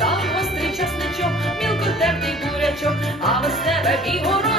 Сам гострий часничок, мілкотепний бурячок, а без тебе і горох.